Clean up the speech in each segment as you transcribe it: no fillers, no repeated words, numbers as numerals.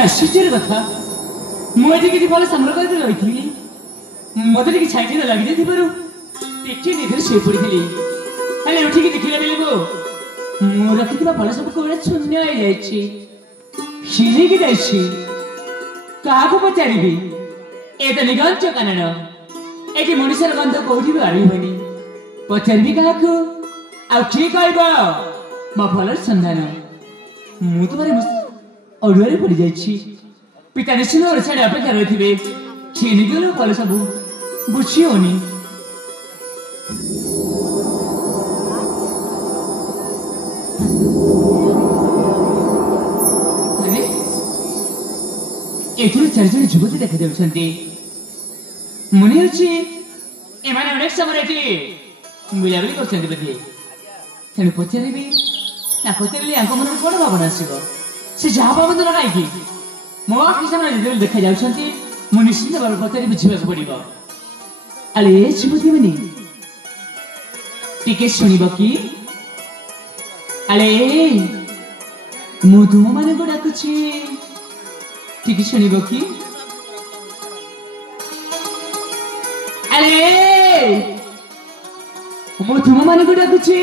आश्चर्य कथा मुझे किसी भल संग्रह करके रही मत छाई लगी जाती निधर शोई पड़ी हेल्ले उठिकी देखला बेले को मु रखी फल सब कौन शून्य हो क्या पचारि ए तो निगंच कानन ये मनुष्यर गंध कौटी भी आड़ी हुए पचारि क्या ठीक कह मो फल सन्धान मु तुम्हारे अड़ुआ पड़ जा पिता निश्चित ओडाड़े अपेक्षा रही थे छीनिक फल सब बुझी होनी चारजण युवती देखा जाती मन हो अनेक समय बुलाबुली कर पचारि पचारि मन कौन भावना आसो से जहाँ भावना ना कहीं मो आखि सामने जो देखा जाती मुझे निश्चित भाव पचारि बुझा पड़ो अरे युवती मैंने टिके शुणव कि अरे मु तुम मान को डाकुची ठीक शुणव कि अरे मु तुम मान को डाकुची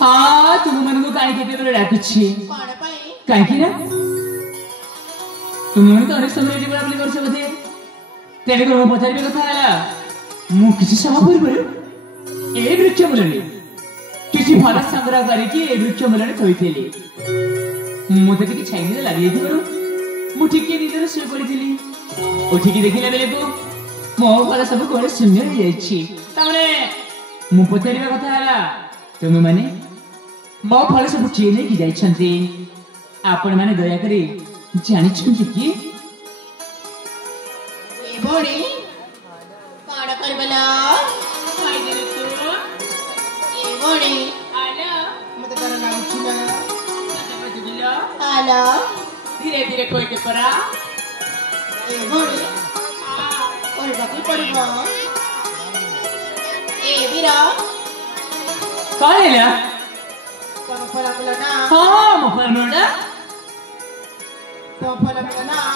हाँ तुम मन को कहीं डाकुची कहीं ना तुम तो अनेक समय बुलाबुली कर तेरे को पचार कथा मु किसी समय पूर्व ए वृक्ष मूल किसी फल संग्रह करके वृक्ष मूल थी मत छाई लगी मुझे निदर शोई पड़ी उठिकी देखला बेले को मो फल सब कौन शून्य हो पचार कथा तुम्हें मैंने मो फल सब किए नहीं जाती आपण मैंने दयाकर जानी कि धीरे धीरे कहते परा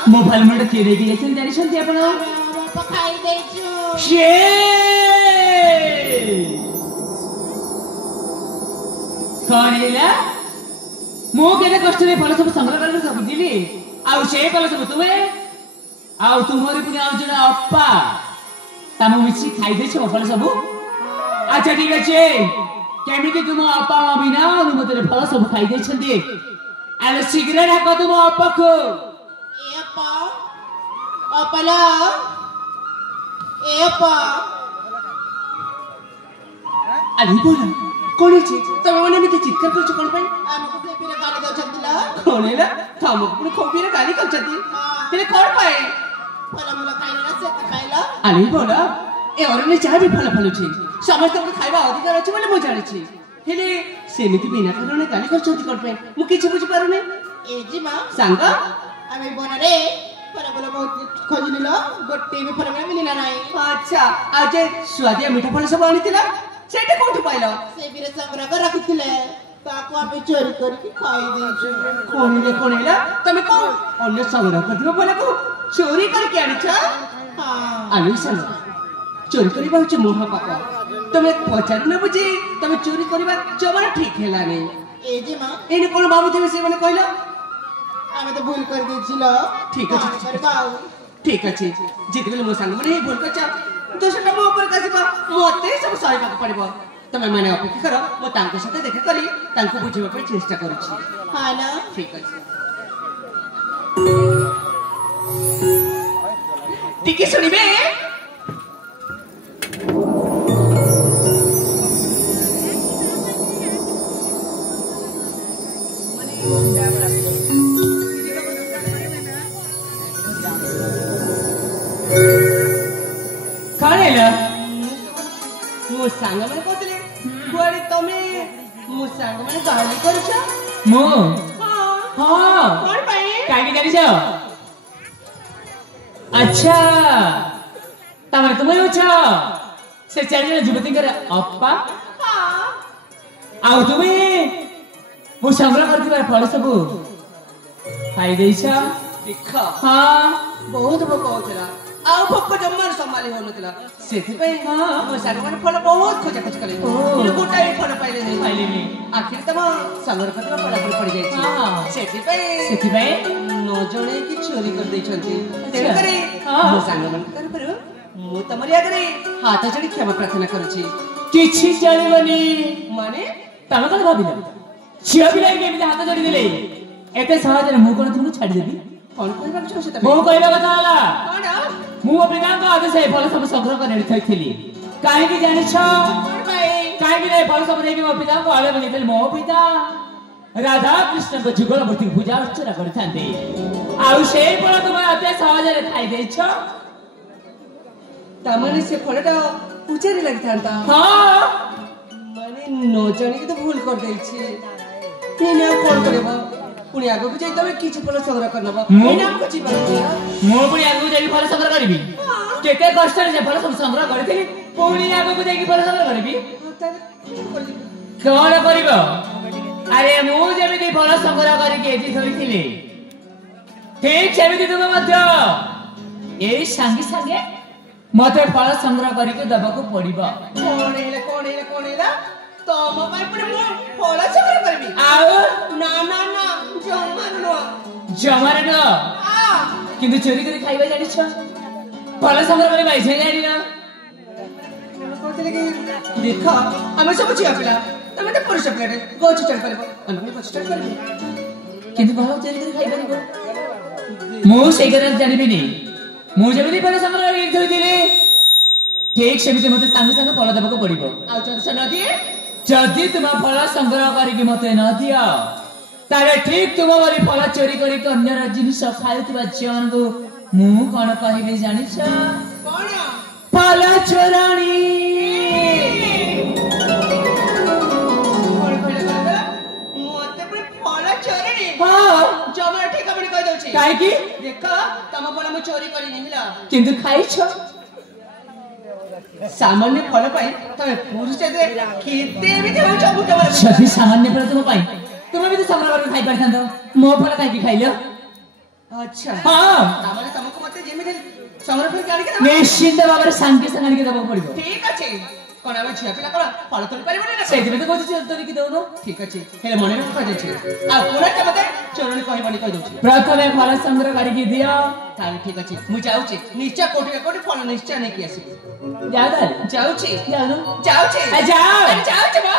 मोबाइल मंडा किए नहीं गए जानी सुनते अपन मो केते कष्ट फल सब संग्रह कर बुझिली आउ से फल सब तुमे आउ तुमरी पुनी आउ जणा अप्पा तम मिसी खाई दे छ फल सब अच्छा ठीक अछि केमिति तुम अप्पा बिना अनुमति फल सब खाई दे छथि अरे शीघ्र ढाको तुम अप्पा को ए अप्पा अपला ए अप्पा अरे बोला कौन है तब मैंने मिते चित्कार कर कौन पाई हमको से फिर गाली दो छतिला कौन है ना हम पुनी खोपी रे गाली कर छती तेरे कौन पाए फल मुला खाइला ना से खाइला अरे बोला ए औरने चाह भी फल छी समस्त को खाइबा अधिकार अछि बोले मु जानि छी हेले सेमिति बिना कारण गाली कर छती कौन पाए मु किछ बुझी पारो नै ए जी मां सांग आमे बना रे फल बहुत खोजलिलो गोटे भी फल मिलिला नाही अच्छा आ जे स्वादिया मीठा फल सब आनितिला सेटा कोठु पाइलो से बिरे संग्रह कर रखिथिले ताको आमे चोरी करके खाई देछु कोन हेला तमे को अन्य संग्रह कर दिबो बोले को चोरी करके आनिछ हां आनी संग चोरी करबा होचे मोह पाप तमे पचार न बुझी तमे चोरी करबा जबर ठीक हेला नै ए जे मां एने कोन बाबू थे से माने कहलो आमे तो भूल कर देछिलो ठीक अछि करबाऊ ठीक अछि जितबेले मो संग माने भूल करछ दोसटा मो ऊपर कासिबा मोते सब सहायता पड़बो तमे माने अपेक्षा करो मो तांको साथे देखा करी तांको बुझिबा पे चेष्टा करूछि हां ना ठीक अछि टिके सुनिबे मो सांग माने कहतले कुआरे तमे मो सांग माने गाली करछ मो हां कोन पाए काहे जानि छ अच्छा तमरे तुम हो छ से चार जन युवती कर अप्पा हां आउ तुमे ମୁଁ ସଂଗ୍ରହ କରିଥିବା ଫଳ ସବୁ ଖାଇ ଦେଇଛ? ଦେଖ ହଁ ବହୁତ ଭୋକ ହଉଥିଲା ଆଉ ଭୋକ ଜମାରୁ ସମ୍ଭାଳି ହଉନଥିଲା ସେଥିପାଇଁ ମୋ ସାଙ୍ଗମାନେ ଫଳ ବହୁତ ଖୋଜାଖୋଜି କଲେ କିନ୍ତୁ ଗୋଟାଏ ଫଳ ପାଇଲେ ନାହିଁ ଖାଇଲିନି ଆଖିରେ ତମ ସଂଗ୍ରହ କରିଥିବା ଫଳାଫଳ ପଡିଯାଇଛି ସେଥିପାଇଁ ନ ଜଣେଇକି ଚୋରି କରିଦେଇଛନ୍ତି ତେଣୁକରି ମୋ ସାଙ୍ଗମାନଙ୍କ ତରଫରୁ ମୁଁ ତମରି ଆଗରେ ହାତ ଯୋଡ଼ି କ୍ଷମା ପ୍ରାର୍ଥନା କରୁଛି। କିଛି ଜାଣିବନି ମାନେ ତମେ କଣ ଭାବିଲ ଝିଅ ପିଲା କେମିତି ହାତ ଯୋଡ଼ି ଦେଲେ ଏତେ ସହଜରେ ମୁଁ କଣ ତୁମକୁ ଛାଡ଼ିଦେବି? କଣ କହିବାକୁ ଚାହୁଁଛ ତମେ? ମୁଁ କହିବା କଥା ହେଲା କଣ ମୁଁ ମୋ ପିତାଙ୍କ ଆଦେଶରେ ଫଳ ସବୁ ସଂଗ୍ରହ କରି ଥୋଇଥିଲି। କାହିଁକି ଜାଣିଛ? କାହିଁକି ନା ଫଳ ସବୁ ନେଇକି ମୋ ପିତାଙ୍କୁ ଆଳୟ ବନେଇଥିଲେ। ମୋ ପିତା ରାଧା କୃଷ୍ଣଙ୍କ ଯୁଗଳ ମୂର୍ତ୍ତିକୁ ପୂଜା ଅର୍ଚ୍ଚନା କରିଥାନ୍ତି ଆଉ ସେଇ ଫଳ ତୁମେ ଏତେ ସହଜରେ ଖାଇଦେଇଛ। ତାମାନେ ସେ ଫଳଟା ପୂଜାରେ ଲାଗିଥାନ୍ତା। ହଁ ମାନେ ନ ଜାଣିକି ତ ଭୁଲ କରିଦେଇଛି। ଏଇନେ ଆଉ କଣ କରିବ? ପୁଣି ଆଗକୁ ଯାଇ ତମେ କିଛି ଫଳ ସଂଗ୍ରହ କରିନବ। ଏଇନେ ଆମକୁ ଯିବାକୁ ଦିଅ। ମୁଁ ପୁଣି ଆଗକୁ ଯାଇକି ଫଳ ସଂଗ୍ରହ କରିବି? କେତେ କଷ୍ଟରେ ସେ ଫଳ ସବୁ ସଂଗ୍ରହ କରିଥିଲି ପୁଣି ଆଗକୁ ଯାଇକି ଫଳ ସଂଗ୍ରହ କରିବି? କଣ କରିବ? ଆରେ ମୁଁ ଯେମିତି ଫଳ ସଂଗ୍ରହ କରିକି ଏଠି ଥୋଇଥିଲି ଠିକ ସେମିତି ତୁମେ ମଧ୍ୟ ଏଇ ସାଙ୍ଗେ ସାଙ୍ଗେ ମତେ ଫଳ ସଂଗ୍ରହ କରିକି ଦବାକୁ ପଡିବ। କଣ ହେଲା? ତମ ପାଇଁ ପୁଣି ମୁଁ ଫଳ ସଂଗ୍ରହ କରିବି? ଆଉ ନା ଜମାରେ ନୁହ କିନ୍ତୁ ଚୋରି କରି ଖାଇବା ଜାଣିଛ? ଫଳ ସଂଗ୍ରହ କରି ପାଇଛ ଜାଣିନ? ଦେଖ ଆମେ ସବୁ ଝିଅ ପିଲା ତମେ ତ ପୁରୁଷ ପିଲାଟେ ଗଛ ଚଢି ପାରିବ ଆମେ ଗଛ ଚଢି ପାରିବୁ କିନ୍ତୁ ଫଳ ଚୋରି କରି ଖାଇପାରିବ? ମୁଁ ସେଇ କଥା ଜାଣିବିନି। ମୁଁ ଯେମିତି ଫଳ ସଂଗ୍ରହ କରିକି ଥୋଇଥିଲି ଠିକ ସେମିତି ମତେ ସାଙ୍ଗେ ସାଙ୍ଗେ ଫଳ ଦେବାକୁ ପଡିବ। ଆଉ ଯଦି ସେ ନ ଦିଏ? ଯଦି ତୁମ ଫଳ ସଂଗ୍ରହ କରିକି ମତେ ନ ଦିଅ ତାହେଲେ ଠିକ ତୁମ ଭଳି ଫଳ ଚୋରି କରିକି ଅନ୍ୟର ଜିନିଷ ଖାଉଥିବା ଝିଅମାନଙ୍କୁ ମୁଁ କଣ କହିବି ଜାଣିଛ? କଣ? ଫଳ ଚୋରାଣୀ। ମତେ ପୁଣି ଫଳ ଚୋରାଣୀ? ହଁ ଜମାର ଠିକ ଆପଣ କହିଦଉଛି। କାହିଁକି? ଦେଖ ତମ ଫଳ ମୁଁ ଚୋରି କରିନି ହେଲା କିନ୍ତୁ ଖାଇଛ। ସାମାନ୍ୟ ଫଳ ପାଇଁ ତମେ ପୁରୁଷ କେତେ ଏମିତି ହଉଛ? ଯଦି ସାମାନ୍ୟ ଫଳ ତୁମ ପାଇଁ ତୁମେ ବି ତ ସଂଗ୍ରହ କରିକି ଖାଇ ପାରିଥାନ୍ତ। ମୋ ଫଳ କାହିଁକି ଖାଇଲ? ଆଚ୍ଛା ହଁ ତାମାନେ ତମକୁ ମତେ ଯେମିତି ସଂଗ୍ରହ କରିକି ଆଣିକି ନିଶ୍ଚିନ୍ତ ଭାବରେ ସାଙ୍ଗେ ସାଙ୍ଗେ ଆଣିକି ଦେବାକୁ ପଡିବ। ଠିକ ଅଛି। କଣ ଆମେ ଝିଅ ପିଲା କଣ ଫଳ ତୋଳି ପାରିବନି ନା? ସେଇଥିପାଇଁ ତ କହୁଛି ଧରିକି ଦଉନ। ଠିକ ଅଛି ହେଲେ ମନେ ରଖି କହିଦେଉଛି ଆଉ ପୁରା ମତେ ଚୋରଣୀ କହିବନି କହିଦଉଛି। ପ୍ରଥମେ ଫଳ ସଂଗ୍ରହ କରିକି ଦିଅ। ତାହେଲେ ଠିକ ଅଛି ମୁଁ ଯାଉଛି ନିଶ୍ଚୟ କୋଉଠି ଫଳ ନିଶ୍ଚୟ ନେଇକି ଆସିବି। ଯାଅ ତାହେଲେ। ଯାଉଛି ଯାଉନ। ଯାଉଛି ଯାଉଛି ମା।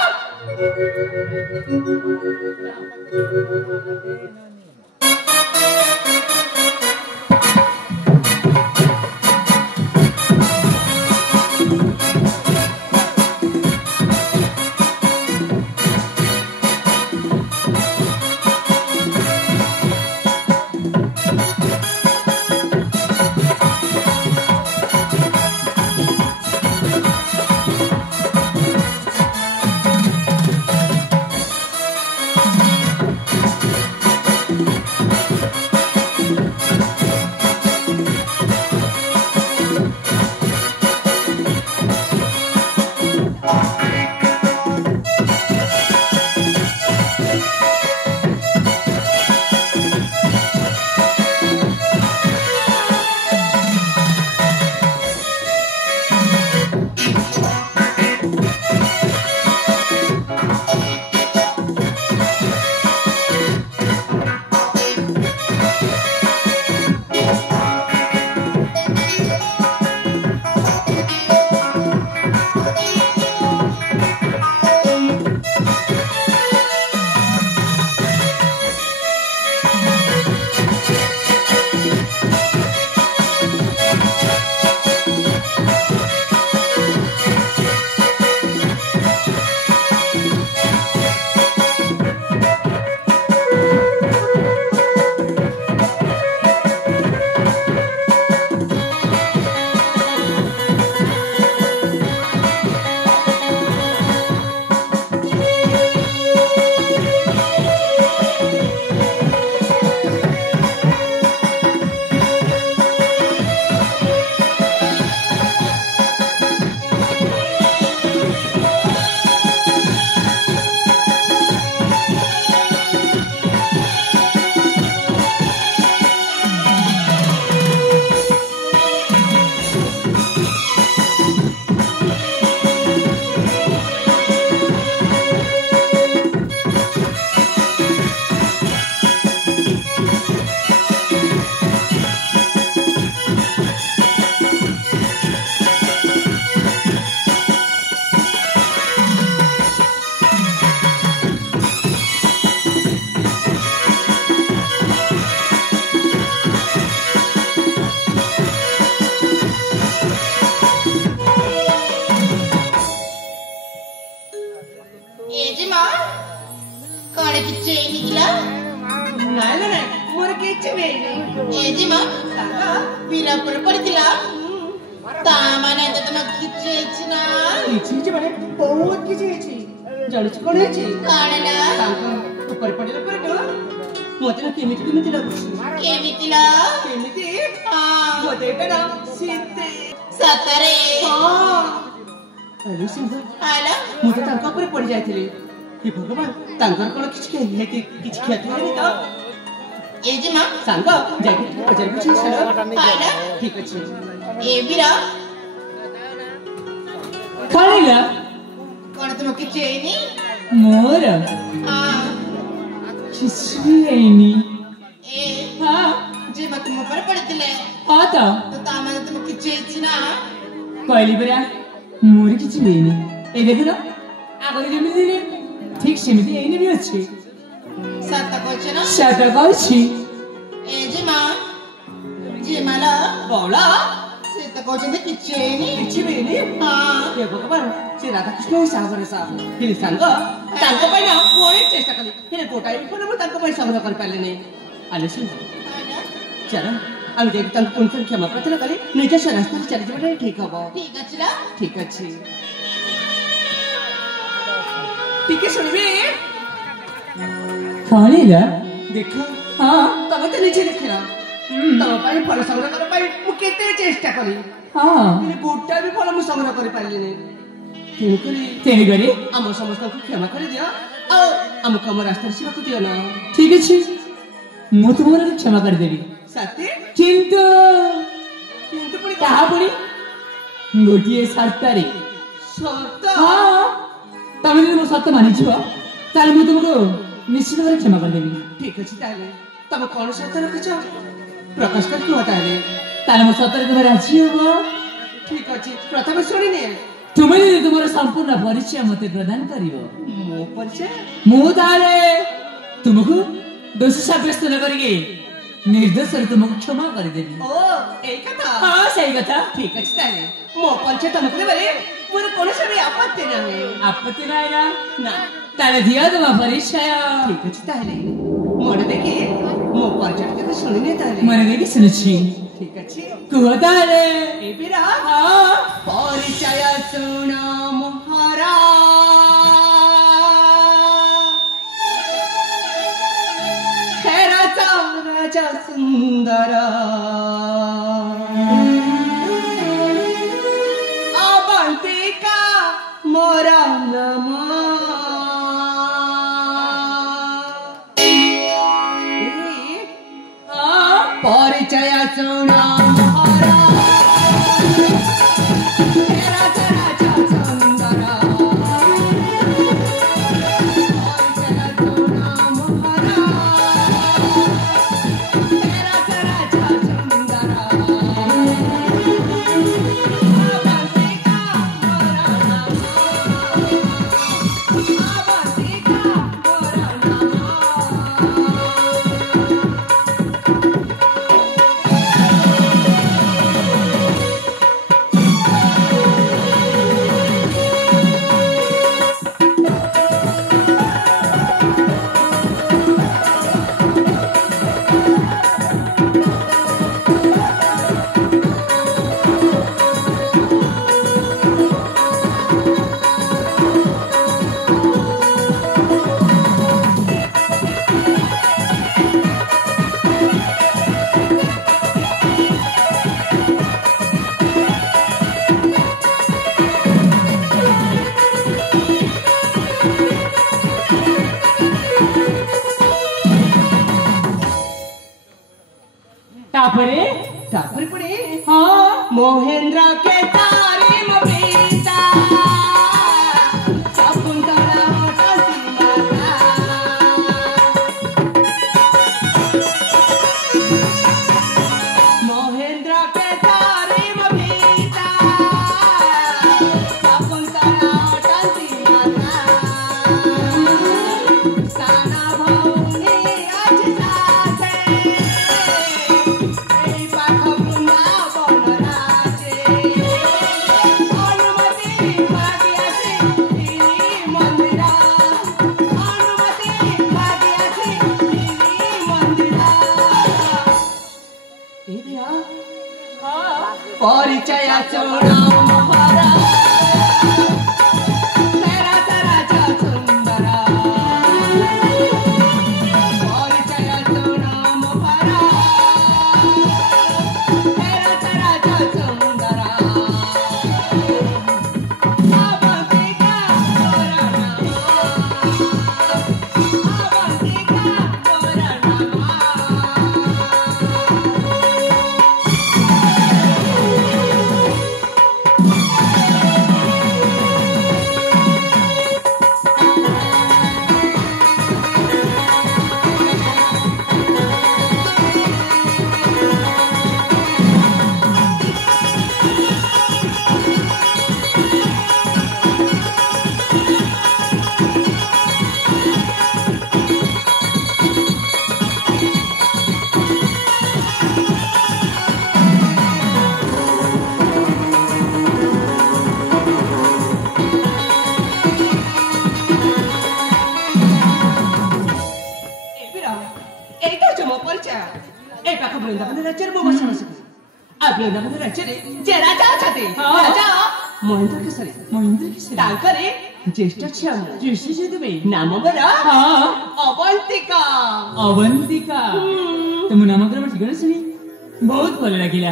କିଛି ହେଇନି କିଲା ନାଇଁ ନାଇଁ ମୋର କିଛି ବି ହେଇନି ଏ ଜିମା ସାଙ୍ଗ ପିଲା ଉପରେ ପଡିଥିଲା ତା ମାନେ ତ ତମେ କିଛି ହେଇଛି ନା କିଛି ହେଇଛି ମାନେ ବହୁତ କିଛି ହେଇଛି ଜାଣିଛୁ କଣ ହେଇଛି କଣ ନା ସାଙ୍ଗ ଉପରେ ପଡ଼ିଲା ପରେ ମତେ ନା କେମିତି କେମିତି ଲାଗୁଛି କେମିତି ଲା କେମିତି ହଁ ମତେ ଏଇଟା ନା ଶୀତେ ସତରେ ଆରେ ସାଙ୍ଗ ଆଲା ମୁଁ ତ ତାଙ୍କ ଉପରେ ପଡ଼ି ଯାଇଥିଲି ହେ ଭଗବାନ ତାଙ୍କର କଣ କିଛି କ୍ଷତି ହେଇନି ତ ଏ ଜିମା ସାଙ୍ଗ ଯାଇକି ଟିକେ ପଚାରି ବୁଝି ସାଙ୍ଗ ଆଲା ଠିକ ଅଛି ଏ ବିରା କଣ କଣ ତମେ କିଛି ହେଇନି ମୋର ହଁ କିଛି ହେଇନି ଏ ହଁ ଜିମା ତୁମ ଉପରେ ପଡିଥିଲେ ହଁ ତ ତା ମାନେ ତମେ କିଛି ହେଇଛି ନା କହିଲି ପରା ମୋର କିଛି ହେଇନି ଏ ଦେଖୁନ ଆଗରେ ଯେମିତି ଠିକ ସେମିତି ହେଇନି ବି ଅଛି ସତ କହୁଛ ନା ସତ କହୁଛି ଏ ଜିମାଲା ବଳା ସେ ତ କହୁଛନ୍ତି କିଛି ହେଇନି କିଛି ବି ହେଇନି ହଁ ହେ ଭଗବାନ ସେ ରାଧାକୃଷ୍ଣ ହିସାବରେ ହେଲେ ସାଙ୍ଗ ତାଙ୍କ ପାଇଁ ନା ପୁଣି ଚେଷ୍ଟା କଲି ହେଲେ ଗୋଟାଏ ଫୋନ ମୁଁ ତାଙ୍କ ପାଇଁ ସଂଗ୍ରହ କରିପାରିଲିନି ଆଲେ ସାଙ୍ଗ ଚାଲ আমি ଯାଇକି ତାଙ୍କୁ ପୁଣି ଥରେ କ୍ଷମା ପ୍ରାର୍ଥନା କରି ନିଜସ୍ୱ ରାସ୍ତାରେ ଚାଲିଯିବାଟା ଠିକ ହବ ଠିକ ଅଛି ନା ଠିକ ଅଛି ଟିକେ ଶୁଣିବେ କଣ ଦେଖ ହଁ ତମେ ତ ନିଜେ ଦେଖିଲ ତମ ପାଇଁ ଫଳ ସଂଗ୍ରହ କରିବା ପାଇଁ ମୁଁ କେତେ ଚେଷ୍ଟା କଲି ହଁ ଗୋଟା ବି ଫଳ ମୁଁ ସଂଗ୍ରହ କରିପାରିଲିନି ତେଣୁକରି ଆମ ସମସ୍ତଙ୍କୁ କ୍ଷମା କରିଦିଅ ଆଉ ଆମକୁ ଆମ ରାସ୍ତାରେ ଯିବାକୁ ଦିଅ ନା ଠିକ ଅଛି ମୁଁ ତୁମର କ୍ଷମା କରିଦେବି ସାଥୀ କିନ୍ତୁ କିନ୍ତୁ ପୁଣି ତାହା ପୁଣି ଗୋଟିଏ ସର୍ତ୍ତରେ ସତ ହଁ ତମେ ଯଦି ମୋ ସର୍ତ୍ତ ମାନିଯିବ ତାହେଲେ ମୁଁ ତୁମକୁ ନିଶ୍ଚିତ ଭାବରେ କ୍ଷମା କରିଦେବି ଠିକ ଅଛି ତାହେଲେ ତମେ କଣ ସର୍ତ୍ତ ରଖିଛ ପ୍ରକାଶ କରି କୁହ ତାହେଲେ ମୋ ସର୍ତ୍ତରେ ତୁମେ ରାଜି ହବ ଠିକ ଅଛି ପ୍ରଥମେ ଶୁଣିନି ତୁମେ ଯଦି ତୁମର ସମ୍ପୂର୍ଣ୍ଣ ପରିଚୟ ମତେ ପ୍ରଦାନ କରିବ ମୋ ପରିଚୟ ମୁଁ ତାହେଲେ ତୁମକୁ ଦୋଷୀ ସାବ୍ୟସ୍ତ ନ କରିକି ନିର୍ଦ୍ଦୋଷରେ ତୁମକୁ କ୍ଷମା କରିଦେବି ଓ ଏଇ କଥା ହଁ ସେଇ କଥା ଠିକ ଅଛି ତାହେଲେ ମୋ ପରିଚୟ ତମକୁ ଦେବାରେ ମୋର କୌଣସି ବି ଆପତ୍ତି ନାହିଁ ଆପତ୍ତି ନାହିଁ ନା ନା ତାହେଲେ ଦିଅ ତୁମ ପରିଚୟ ଠିକ ଅଛି ତାହେଲେ ମନେ ଦେଖି ମୋ ପରିଚୟ କେତେ ଶୁଣିନି ତାହେଲେ ମନେ ଦେଇକି ଶୁଣୁଛି ଠିକ ଅଛି କୁହ ତାହେଲେ ଏ ବିରା ହଁ ପରିଚୟ ଶୁଣ ମହାରା ହେ ରାଜା ରାଜା ସୁନ୍ଦର ଅବନ୍ତିକା ମୋର ନାମ ପରିଚୟ ଶୁଣ ମହାରା तापर पुढे हाँ मोहेंद्र के तारी मपीता शकुंतला होता सीमाता मोहेंद्र के तारी मपीता शकुंतला होता सीमाता साना भौनी आज साथे এই পাখ বৃন্দাবন রাজে ବୃନ୍ଦାବନ ରାଜ୍ୟରେ ମୁଁ ବସବାସ କରେ। ଆଉ ବୃନ୍ଦାବନ ରାଜ୍ୟରେ ଯେ ରାଜା ଅଛନ୍ତି ରାଜା ମହେନ୍ଦ୍ର କେଶରୀ ତାଙ୍କରେ ଜ୍ୟେଷ୍ଠ ଝିଅ ନାମ ମୋର ଅବନ୍ତିକା। ଅବନ୍ତିକା ତୁମ ନାମକର ଠିକଣା ଶୁଣି ବହୁତ ଭଲ ଲାଗିଲା।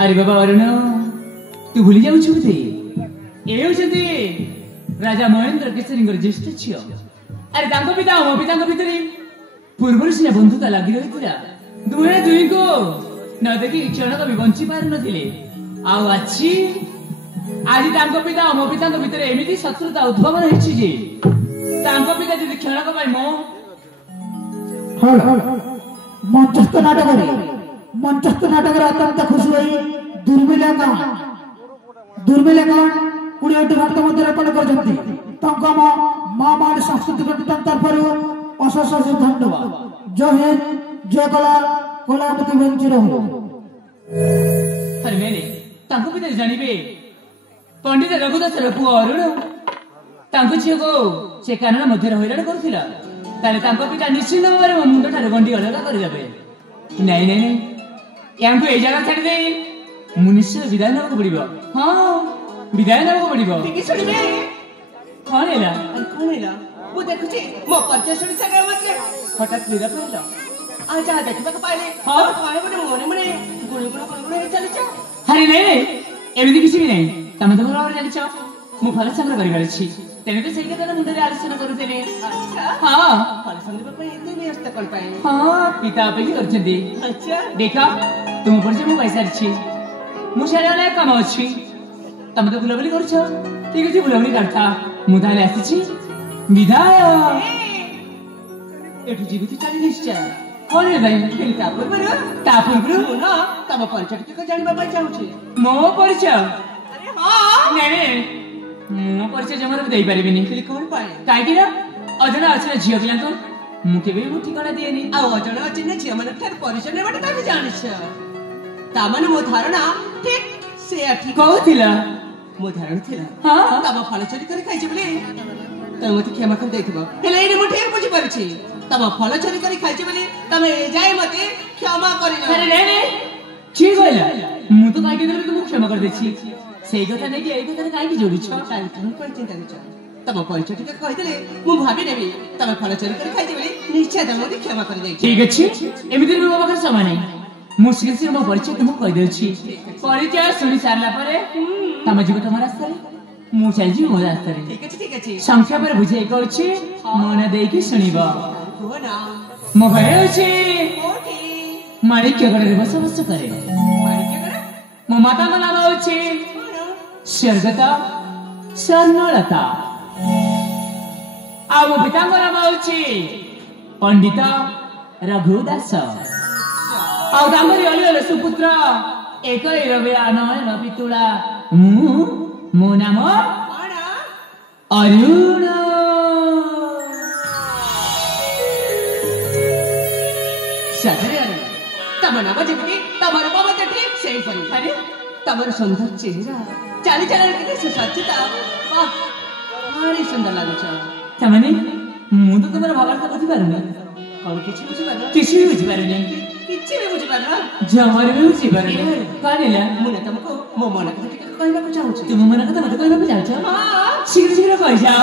ଆରେ ବାବା ଅରୁଣ ତୁ ଭୁଲି ଯାଉଛୁ ବୋଧେ ଏ ହେଉଛନ୍ତି ରାଜା ମହେନ୍ଦ୍ର କେଶରୀଙ୍କର ଜ୍ୟେଷ୍ଠ ଝିଅ। ଆରେ ତାଙ୍କ ପିତା ମୋ ପିତାଙ୍କ ଭିତରେ ପୂର୍ବରୁ ସିନା ବନ୍ଧୁତା ଲାଗି ରହିଥିଲା। ଦୁହେଁ ଦୁହିଁକୁ ନ ଦେଖି କ୍ଷଣକ ବି ବଞ୍ଚି ପାରୁନଥିଲେ। ଆଉ ଆଜି ତାଙ୍କ ପିତା ମୋ ପିତାଙ୍କ ଭିତରେ ଏମିତି ଶତ୍ରୁତା ଉଦ୍ଭାବନ ହେଇଛି ଯେ ତାଙ୍କ ପିତା ଯଦି କ୍ଷଣକ ପାଇଁ ମୋ ମଞ୍ଚସ୍ଥ ନାଟକରେ ଅତ୍ୟନ୍ତ ଖୁସି ହୋଇ ଦୁର୍ମିଳା କୋଡ଼ିଏଟି ଘାଟ ମଧ୍ୟ ଅର୍ପଣ କରିଛନ୍ତି। ତାଙ୍କ ମା ମାଳି ସାଂସ୍କୃତିକ ତରଫରୁ ଅଶେଷ ଧନ୍ୟବାଦ। ଜୟ ହିନ୍ଦ ଜୟ କଳାମତି ବଞ୍ଚି ରହୁ। ତାଙ୍କ ପିତା ଜାଣିବେ ପଣ୍ଡିତ ରଘୁଦାସର ପୁଅ ଅରୁଣ ତାଙ୍କ ଝିଅକୁ ସେ କାରଣ ମଧ୍ୟରେ ହଇରାଣ କରୁଥିଲା ତାହେଲେ ତାଙ୍କ ପିତା ନିଶ୍ଚିନ୍ତ ଭାବରେ ମୋ ମୁଣ୍ଡ ଠାରୁ ଗଣ୍ଡି ଅଲଗା କରିଦେବେ। ନାଇଁ ନାଇଁ ନାଇଁ ୟାଙ୍କୁ ଏଇ ଜାଗା ଛାଡ଼ିଦେଇ ମୁଁ ନିଶ୍ଚୟ ବିଦାୟ ନେବାକୁ ପଡିବ। ହଁ ବିଦାୟ ନେବାକୁ ପଡିବ। କଣ ହେଲା ମୁଁ ଦେଖୁଛି ମୋ ପରିଚୟ ଶୁଣି ସାରିବା ମାତ୍ରେ ହଠାତ୍ ନିରବ ହେଲ। ଆଉ ଯାହା ଦେଖିବାକୁ ପାଇଲେ ମନେ ମନେ ଗୁଣଗୁଣ ହେଇ ଚାଲିଛ। ଆରେ ନାଇଁ ଏମିତି କିଛି ବି ନାହିଁ। ତମେ ତ ଭଲ ଭାବରେ ଜାଣିଛ ମୁଁ ଫଳ ସଂଗ୍ରହ କରିବାର ଅଛି। ତେଣୁ ତ ସେଇ କଥା ମୁଣ୍ଡରେ ଆଲୋଚନା କରୁଥିଲି। ହଁ ଫଳ ସଂଗ୍ରହ ପାଇଁ ଏତେ ବ୍ୟସ୍ତ କଣ ପାଇଁ? ହଁ ପିତା ଅପେକ୍ଷା କରିଛନ୍ତି। ଦେଖ ତୁମ ପରିଚୟ ମୁଁ ପାଇସାରିଛି। ମୁଁ ସିଆଡ଼େ ଅନେକ କାମ ଅଛି। ତମେ ତ ବୁଲାବୁଲି କରୁଛ ଠିକ ଅଛି ବୁଲାବୁଲି କରିଥା। ମୁଁ ତାହେଲେ ଆସିଛି ବିଦାୟ। ଏଠୁ ଯିବି ଚାଲି ନିଶ୍ଚୟ। କଣ ଭାଇ ତା ପୂର୍ବରୁ ମୁଁ ନା ତମ ପରିଚୟ ଟିକେ ଜାଣିବା ପାଇଁ ଚାହୁଁଛି। ମୋ ପରିଚୟ? ନାଇଁ ମୋ ପରିଚୟ ଜମାରୁ ଦେଇପାରିବିନି। କଣ ପାଇଁ? କାହିଁକି ନା ଅଜଣା ଅଛିନା ଝିଅ ପିଲାଙ୍କ ମୁଁ କେବେ ମୋ ଠିକଣା ଦିଏନି। ଆଉ ଅଜଣା ଅଛିନା ଝିଅ ମାନଙ୍କ ଠାରୁ ପରିଚୟ ନେବାଟା ତମେ ଜାଣିଛ। ତାମାନେ ମୋ ଧାରଣା ଠିକ ସେୟା ଠିକ କହୁଥିଲା। ମୋ ଧାରଣା ଥିଲା ତମ ଫଳ ଚୋରି କରି ଖାଇଛି ବୋଲି ତମେ ମତେ କ୍ଷମା କରି ଦେଇଥିବ। ହେଲେ ଏଇନେ ମୁଁ ଠିକ ବୁଝିପାରୁଛି ତମ ଫଳ ଚୋରି କରି ଖାଇଛି ବୋଲି ତମେ ଯାଇ ମତେ କ୍ଷମା କରିନ। ଠିକ କହିଲା। ମୁଁ ତ କାହିଁକି ଦେଲି ତୁମକୁ କ୍ଷମା କରିଦେଇଛି। ସେଇ କଥା ନେଇକି ଏଇ କଥାରେ କାହିଁକି ଯୋଡୁଛ? ଚିନ୍ତା କରୁଛ ତମ ପରିଚୟ ଟିକେ କହିଦେଲେ ମୁଁ ଭାବି ନେବି ତମେ ଫଳ ଚୋରି କରି ଖାଇଛି ବୋଲି ନିଶ୍ଚୟ ତମେ ମତେ କ୍ଷମା କରିଦେଇଛି। ଠିକ ଅଛି ଏମିତି ମୋ ପାଖରେ ସମୟ ନାହିଁ। ମୁଁ ଶୀଘ୍ର ମୋ ପରିଚୟ ତୁମକୁ କହିଦେଉଛି। ପରିଚୟ ଶୁଣି ସାରିଲା ପରେ ତମେ ଯିବ ତମ ରାସ୍ତାରେ ମୁଁ ଚାଲିଯିବି ମୋ ରାସ୍ତାରେ। ଠିକ ଅଛି ସଂକ୍ଷେପରେ ବୁଝେଇ କହୁଛି ମନ ଦେଇକି ଶୁଣିବ। ମୋ ଘର ହେଉଛି ମାଣିକ୍ୟଗଡ଼ରେ ବସବାସ କରେ। ମୋ ମାତାଙ୍କ ନାମ ହେଉଛି ସ୍ୱର୍ଗତ ସ୍ୱର୍ଣ୍ଣଲତା। ଆଉ ମୋ ପିତାଙ୍କ ନାମ ହେଉଛି ପଣ୍ଡିତ ରଘୁଦାସ। ଆଉ ତାଙ୍କରି ଅଲିଅଲ ସୁପୁତ୍ର ଏକ ନୟନ ପିତୁଳା ମୋ ନାମ ଅରୁଣ। ତମ ନାମ ଯେମିତି ତମର ମମତା ଠିକ ସେଇପରି। ଆରେ ତମର ସୁନ୍ଦର ଚେହେରା ଚାଲି ଚାଲି କେତେ ସୁସଜ୍ଜିତ ଭାରି ସୁନ୍ଦର ଲାଗୁଛ। ତାମାନେ ମୁଁ ତ ତମର ଭାବାର୍ଥ ବୁଝିପାରୁନି। କଣ କିଛି ବୁଝିପାରୁନ? କିଛି ବି ବୁଝିପାରୁନି। କିଛି ବି ବୁଝିପାରୁନ? ଜମାରୁ ବି ବୁଝିପାରୁନି। କଣ ହେଲା? ମୁଁ ନା ତମକୁ ମୋ ମନ କଥା ଟିକେ କହିବାକୁ ଚାହୁଁଛି। ତୁମ ମନ କଥା ମତେ କହିବାକୁ ଚାହୁଁଛ? ଶୀଘ୍ର କହିଯାଅ।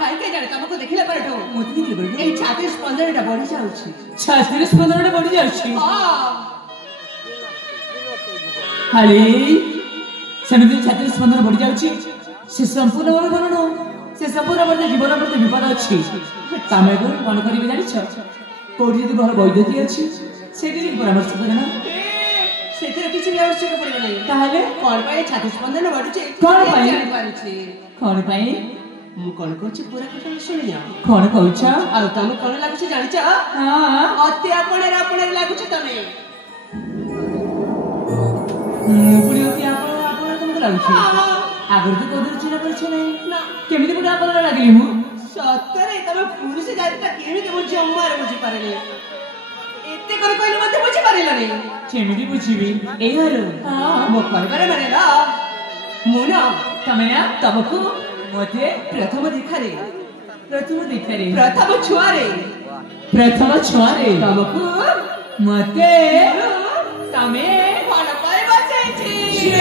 କାହିଁକି ଜାଣେ ତମକୁ ଦେଖିଲା ପରଠୁ ଏଇ ଛାତିର ସ୍ପନ୍ଦନଟା ବଢି ଯାଉଛି। ଛାତିର ସ୍ପନ୍ଦନଟା ବଢି ଯାଉଛି? ଆରେ ସେମିତି ଛାତିର ସ୍ପନ୍ଦନ ବଢି ଯାଉଛି ସେ ସମ୍ପୂର୍ଣ୍ଣ ଭାବେ ଭଲ ନୁହଁ। ସେ ସମ୍ପୂର୍ଣ୍ଣ ମଧ୍ୟ ଜୀବନ ପ୍ରତି ବିପଦ ଅଛି। ତମେ କଣ କରିବେ ଜାଣିଛ? କୋଉଠି ଯଦି ଭଲ ବୈଦ୍ୟକୀୟ ଅଛି ସେଇଠି ପରାମର୍ଶ କରେ ନା। ସେଥିରେ କିଛି ବି ଆବଶ୍ୟକ ପଡିବ ନାହିଁ। ତାହେଲେ କଣ ପାଇଁ ଛାତି ସ୍ପନ୍ଦନ ବଢୁଛି? କଣ ପାଇଁ ଜାଣିପାରୁଛି। କଣ ପାଇଁ? ମୁଁ କଣ କହୁଛି ପୁରା କଥା ଶୁଣିଯାଅ। କଣ କହୁଛ? ଆଉ ତମେ କଣ ଲାଗୁଛି ଜାଣିଛ? ଅତି ଆପଣାରେ ଲାଗୁଛି ତମେ। ମୁଁ ପୁଣି ଅତି ଆପଣାରେ ତମକୁ ଲାଗୁଛି? ଆଗରୁ ତ କୋଉଦିନ ଚିହ୍ନା ପରିଚୟ ନାହିଁ। କେମିତି ଗୋଟେ ଆପଣାରେ ଲାଗିଲି ମୁଁ? ସତରେ ତମେ ପୁରୁଷ ଜାତିଟା କେମିତି ମୁଁ ଜମାରେ ବୁଝିପାରିନି। ଏତେ କରି କହିଲେ ମଧ୍ୟ ବୁଝିପାରିଲନି। କେମିତି ବୁଝିବି? ଏଇ ହଲ ମୋ କହିବାର ମାନେ ନା ମୁଁ ନା ତମେ ନା ତମକୁ ମତେ ପ୍ରଥମ ଦେଖାରେ ପ୍ରଥମ ଛୁଆରେ प्रथम छुआरे ତମକୁ मते तमे ଭଲ ପାଇବା ଚାହିଁଛି।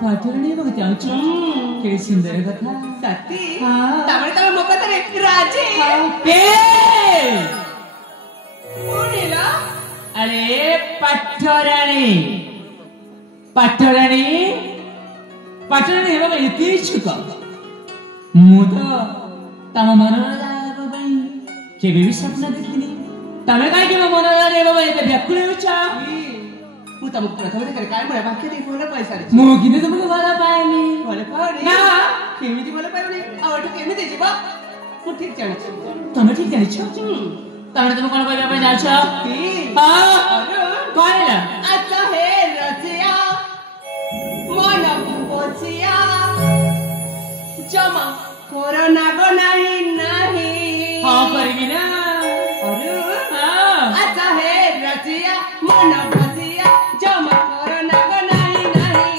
पाटरणी बघ चाहूँ के सुंदर कथा सती हाँ। तमरे तमे मो कथारे राजी कोणीला अरे पाठराणी पाठराणी पाठराणी हेबा ପାଇଁ ଏତେ ଇଚ୍ଛୁକ ମୁଁ ତ ତମ ମନୋରଞ୍ଜନ ପାଇଁ କେବେ ବି ସ୍ୱପ୍ନ ଦେଖିନି ତମେ କାହିଁକି ମୋ ମନୋରଞ୍ଜନ ହେବା ପାଇଁ ଏତେ ବ୍ୟାକୁଳ ହେଉଛ ମୁଁ ତମକୁ ପ୍ରଥମେ ଦେଖରେ କାଇଁ ମୋର ବାକ୍ୟ ଦେଇ ଭଲ ପାଇସାରିଛି ମୁଁ କିନ୍ତୁ ତୁମକୁ ଭଲ ପାଏନି ଭଲ ପାଉନି ନା କେମିତି ଭଲ ପାଇବନି ଆଉ ଏଠୁ କେମିତି ଯିବ ମୁଁ ଠିକ ଜାଣିଛି ତମେ ଠିକ ଜାଣିଛ ତମେ ତୁମ କଣ କହିବା ପାଇଁ ଯାଉଛ କଣ ହେଲା ଆଚ୍ଛା ହେ ରସିଆ ମନକୁ ବସିଆ ଜମା କରୋନା ନାହିଁ ନାହିଁ ହଁ କରିବି ନା ଆଚ୍ଛା ହେ ରସିଆ ମନ ବସିଆ ଜମା କରୋନା ନାହିଁ ନାହିଁ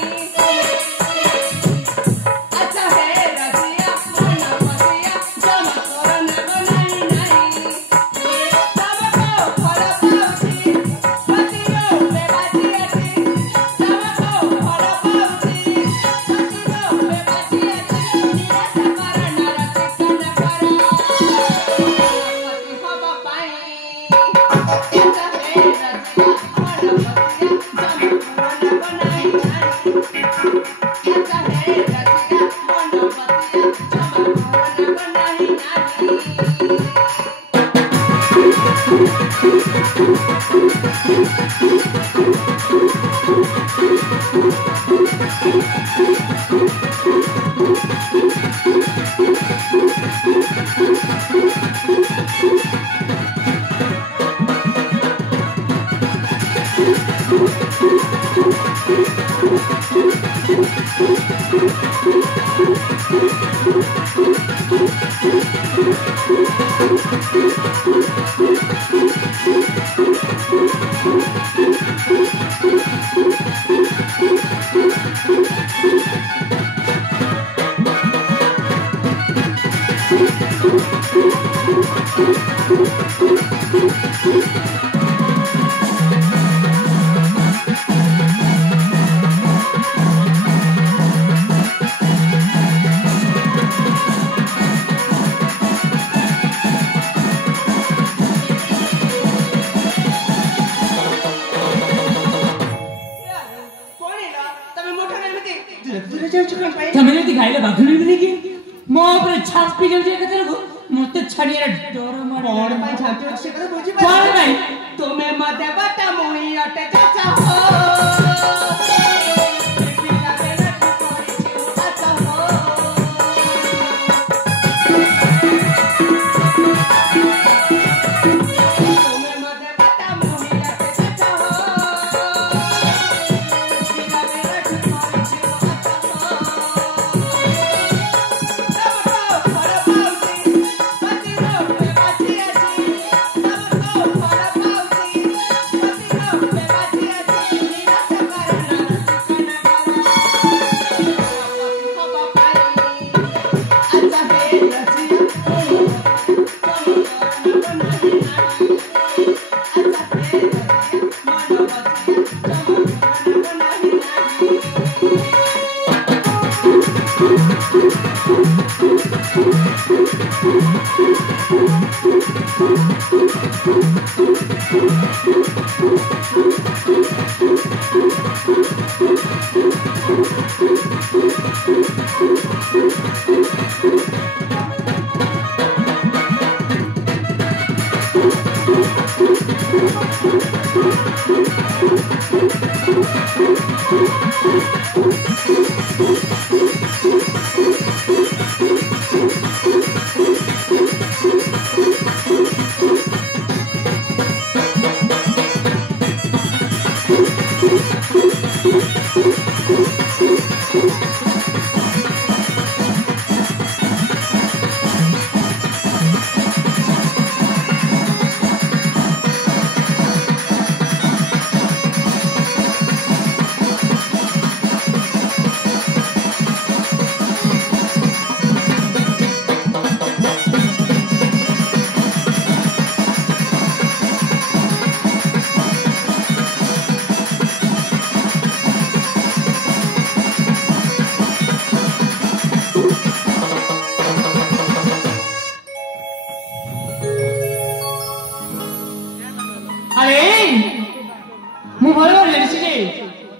ଆଚ୍ଛା ହେ ରସିଆ ମନ ବସିଆ ଜମା କରୋନା ନାହିଁ ନାହିଁ ତମକୁ ଭଲ ପାଉଛି ପତିର ବେବାଜି ଅଛି ତମକୁ ଭଲ ପାଉଛି ପତିର ବେବାଜି ଅଛି ନିରାଶ କର ନରକ କନ କର ପତି ହବ ପାଇଁ ଆଚ୍ଛା ହେ ରସିଆ ମନ ବସିଆ ଜମା କରୋନା ନାହିଁ ନାହିଁ ଆଚ୍ଛା ହେ ରସିଆ ମନ ବସିଆ ଜମା କରୋନା ନାହିଁ ନାହିଁ कोणीला तमे मोठा एमिति दूर जाउछु कोन पाई ତମେ ଯଦି ଖାଇଲେ ବାଘୁଣୀ ଦେଇକି ମୋ ଉପରେ ଛାପି ଯାଉଛି ଏକାଥରକୁ ମତେ ଛାଡିବାର ଡର ମାଡେ कोण पाई छापी ଅଛି କଥା ବୁଝି କଣ ପାର ପାଇଁ ତୁମେ ମତେ ବତା ମୁଇ ଅଟେ ଚାଚା ହୋ ପିଲା ବେଲା ତୁ କରିଛୁ ଆଚ୍ଛା ହୋ ତୁମେ ମତେ ବତା ମୁଇ ଅଟେ ଚାଚା ହୋ ପିଲା ବେଲା ତୁ କରିଛୁ ଆଚ୍ଛା ହୋ ତମକୁ ଭଲ ପାଉଛି ପତିର ବେବାଜି ଅଛି ତମକୁ ଭଲ ପାଉଛି ପତିର ବେବାଜି ଅଛି ନିରାଶ କର ନରକ କନ କର ପତି ହବ ପାଇଁ ଆଚ୍ଛା ହେ ରସିଆ ତମେ କରୋନା ନାହିଁ ନାହିଁ ଆଚ୍ଛା ହେ ରସିଆ ମନ ବସିଆ ଜମା କରୋନା ନାହିଁ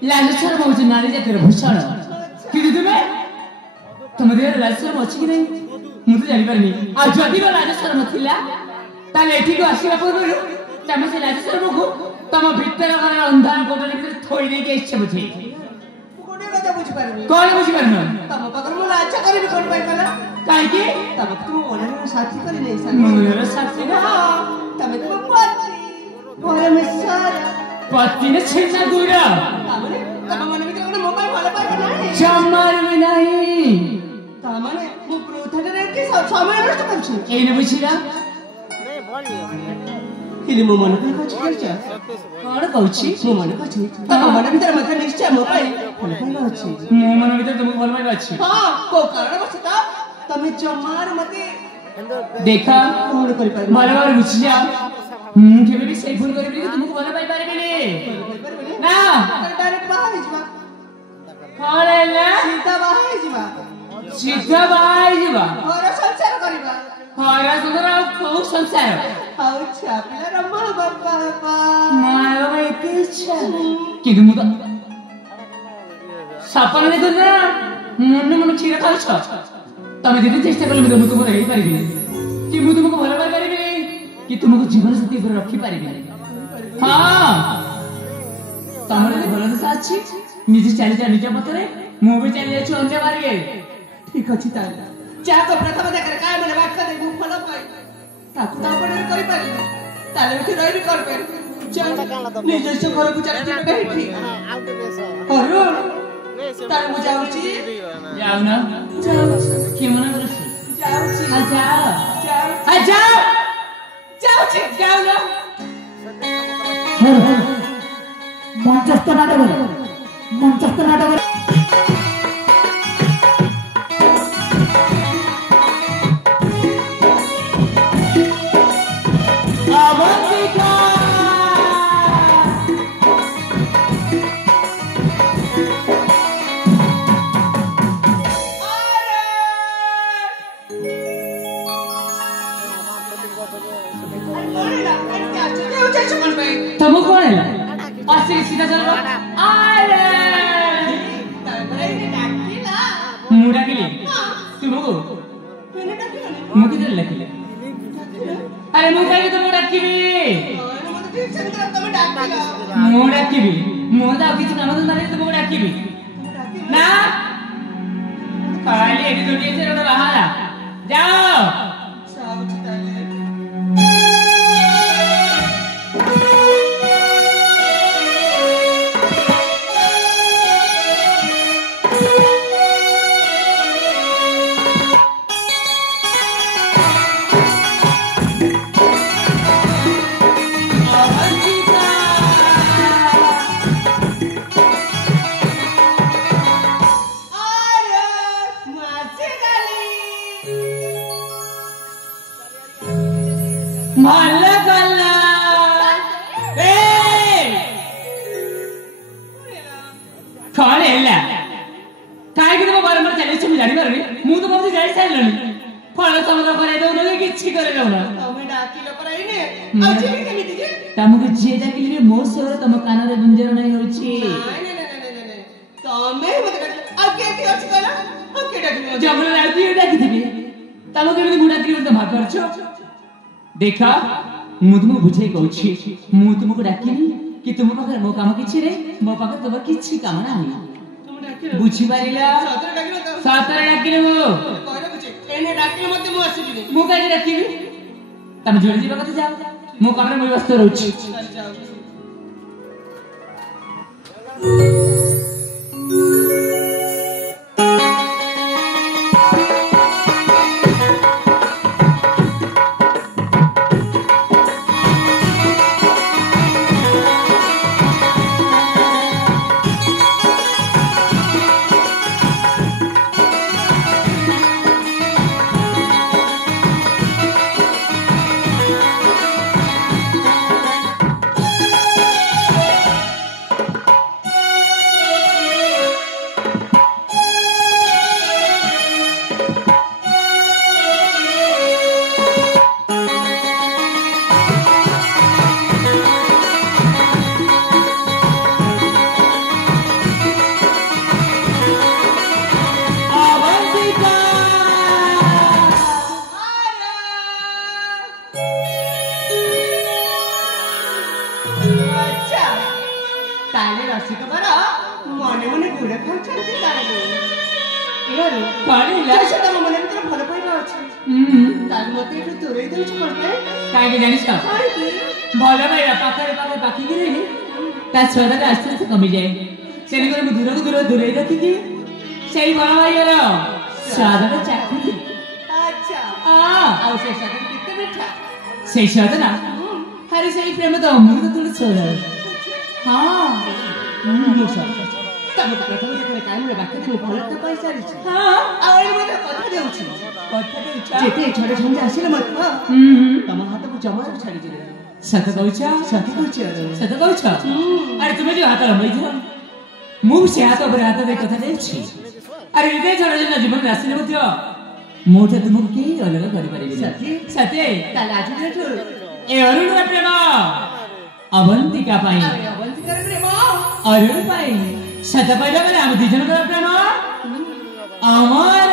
ଲାଜସ୍ୱର ହଉଛି ନାରୀ ଜାତିର ଭୂଷଣ କିନ୍ତୁ ତୁମ ଦେହରେ ଲାଜସ୍ୱର ଅଛି କି ନାହିଁ ମୁଁ ତ ଜାଣିପାରିନି ଆଉ ଯଦି ବା ଲାଜସ୍ୱର ନଥିଲା ତାହେଲେ ଏଠିକୁ ଆସିବା ପୂର୍ବରୁ ତମେ ସେ ଲାଜସ୍ୱରକୁ ତମ ଭିତର ଘର ଅନ୍ଧାର କୋଠରୀ ଭିତରେ ଥୋଇ ଦେଇକି ଆସିଛ ବୁଝି କଣ ବୁଝିପାରୁନ ତମ ପାଖରେ ମୁଁ ଲାଜ କରିବି କଣ ପାଇଁ କଲ କାହିଁକି ତମେ ତୁମ ମନରେ ସାଥୀ କରି ନେଇ ମନର ସାଥୀ ନା ତମେ ତୁମ ପତି ପରମେଶ୍ୱର ପତି ନା ଛେନା ଗୁଡ଼ ତାମାନେ ତମ ମନ ଭିତରେ ଗୋଟେ ମୋ ପାଇଁ ଭଲ ପାଇବା ନାହିଁ ଜମାରୁ ବି ନାହିଁ ତାମାନେ ମୁଁ ବୃଥାଟାରେ କି ସମୟ ନଷ୍ଟ କରୁଛି ଏଇନେ ବୁଝିଲା ହେଲେ ମୋ ମନ ପାଇଁ କହୁଛି କଣ କହୁଛି ମୋ ମନ କହୁଛି ତମ ମନ ଭିତରେ ମଧ୍ୟ ନିଶ୍ଚୟ ମୋ ପାଇଁ ଭଲ ପାଇବା ଅଛି ମୋ ମନ ଭିତରେ ତୁମକୁ ଭଲ ପାଇବା ଅଛି ହଁ କୋଉ କାରଣ ବଶତ ତମେ ଜମାରୁ ମତେ ଦେଖା କଣ କରିପାରିବ ଭଲ ଭାବରେ ବୁଝିଯାଅ ମୁଁ କେବେ ବି ସେଇ ଭୁଲ କରିବି କି ତୁମକୁ ଭଲ ପାଇପାରିବିନି ନା ଡାଇରେକ୍ଟ ବାହା ହେଇଯିବା କଣ ହେଲା ସିଧା ବାହା ହେଇଯିବା ସିଧା ବାହା ହେଇଯିବା ଘର ସଂସାର କରିବା ଘର ସଂସାର ଆଉ କୋଉ ସଂସାର ଆଉ ଛୁଆ ପିଲାର ମା ବାପା ହେବା ମୋର ଏତେ ଇଚ୍ଛା କିନ୍ତୁ ମୁଁ ତ ସପନ ଦେଖୁଛ ନା ମନ କ୍ଷୀର ଖାଉଛ ତମେ ଯଦି ଚେଷ୍ଟା କଲେ ମୁଁ ତୁମର ହେଇପାରିବି କି ମୁଁ ତୁମକୁ ଭଲ ପାଇପାରିବି କି ତୁମକୁ ଜୀବନ ସାଥୀ ଉପରେ ରଖିପାରିବି ହଁ ତମର ଯଦି ଭଲ ଦଶା ଅଛି ନିଜେ ଚାଲିଯା ନିଜ ପଥରେ ମୁଁ ବି ଚାଲି ଯାଉଛି ଅନ୍ୟ ମାର୍ଗେ ଠିକ ଅଛି ତାହେଲେ ଯାହାକୁ ପ୍ରଥମ ଦେଖରେ କାୟ ମାନେ ବାକ୍ୟ ଦେଇ ମୁଁ ଭଲ ପାଇ ତାକୁ ତା ପଡ଼ରେ କରିପାରିବି ତାହେଲେ ଏଠି ରହିବି କଣ ପାଇଁ ନିଜସ୍ୱ ଘରକୁ ଚାଲିଯିବାଟା ହିଁ ଠିକ ଅରୁଣ ତାହେଲେ ମୁଁ ଯାଉଛି ଯାଉନ କି ମନେ କରୁଛି ଯାଉଛି ଯାଉଛି ଯାଉନ ମଞ୍ଚସ୍ଥ ନାଟକ ତମକୁ କଣ ହେଲା ଆସିକି ସିଧା ଚାଲ ମୁଁ ଡାକିଲି ତୁମକୁ ମୁଁ କେତେବେଳେ ଡାକିଲି ଆରେ ମୁଁ କାହିଁକି ତୁମକୁ ଡାକିବି ମୁଁ ଡାକିବି ମୁଁ ତ ଆଉ କିଛି କାମ ଧନ୍ଦା ନାହିଁ ତୁମକୁ ଡାକିବି ନା ଖାଲି ଏଠି ଦୁଟି ଅଛି ଗୋଟେ ବାହାରା ଯାଅ ତମକୁ ଯିଏ ଡାକିଲେ ମୋ ସ୍ୱର ତମ କାନରେ ଗୁଞ୍ଜନ ନାହିଁ ହଉଛି ଡାକିଥିବି ତମକୁ କେମିତି ମୁଁ ଡାକିଲି ବୋଲି ଭାବ କରୁଛ ଦେଖ ମୁଁ ତୁମକୁ ବୁଝେଇ କହୁଛି ମୁଁ ତୁମକୁ ଡାକିନି କି ତୁମ ପାଖରେ ମୋ କାମ କିଛି ନାହିଁ ମୋ ପାଖରେ ତୁମର କିଛି କାମ ନାହିଁ ବୁଝିପାରିଲ ସତରେ ଡାକିଲି ମୁଁ କାହିଁକି ଡାକିବି ତମେ ଯୋଡ଼ି ଯିବା କଥା ଯାଅ ମୋ କାମରେ ମୁଁ ବ୍ୟସ୍ତ ରହୁଛି ତାହେଲେ ମତେ ଏଠୁ ଦୂରେଇ ଦଉଛୁ କଣ ପାଇଁ? କାହିଁକି ଜାଣିଛ? ଭଲ ପାଇବା ପାଖରେ ପାଖରେ ପାଖିକି ରହିଲେ ତା ସ୍ୱାଦଟା ଆସ୍ତେ ଆସ୍ତେ କମିଯାଏ। ତେଣୁକରି ମୁଁ ଦୂରକୁ ଦୂର ଦୂରେଇ ରଖିକି ସେଇ ଭଲ ପାଇବାର ସ୍ୱାଦଟା ଚାଖୁଛି। ଆଚ୍ଛା ଆଉ ସେ ସ୍ୱାଦ କେତେ ମିଠା? ସେଇ ସ୍ୱାଦ ନା ଆରେ ସେଇ ପ୍ରେମ ତ ଅମୃତ ତୁଳୁ ସ୍ୱାଦ। ମୁଁ ତମକୁ ପ୍ରଥମ ଯେତେବେଳେ କାନରେ ବାକ୍ୟ ଦେବି ଭଲଟା ପାଇସାରିଛି। ଆଉ ଏଇ ମୋତେ କଥା ଦେଉଛି ଯେତେ ଛୋଟ ଝଞ୍ଜା ଆସିଲେ ମଧ୍ୟ ତମ ହାତକୁ ଜମାରୁ ଛାଡ଼ିଯିବେ। ସତ କହୁଛ? ସତ କହୁଛି ସତ କହୁଛ? ଆରେ ତୁମେ ଯୋଉ ହାତ ଲମ୍ବେଇଛ ମୁଁ ସେ ହାତ ଉପରେ ହାତ ଦେଇ କଥା ଦେଉଛି। ଆରେ ଏତେ ଛୋଟ ଛୋଟ ଜୀବନରେ ଆସିଲେ ମଧ୍ୟ ମୁଁ ତ ତୁମକୁ କେହି ଅଲଗା କରିପାରିବି ସତେ। ତାହେଲେ ଆଜି ଯେଠୁ ଏ ଅରୁଣର ପ୍ରେମ ଅବନ୍ତିକା ପାଇଁ, ଅବନ୍ତିକାର ପ୍ରେମ ଅରୁଣ ପାଇଁ, ସତ ପାଇବା ବେଳେ ଆମ ଦି ଜଣଙ୍କର ପ୍ରେମ ଅମର।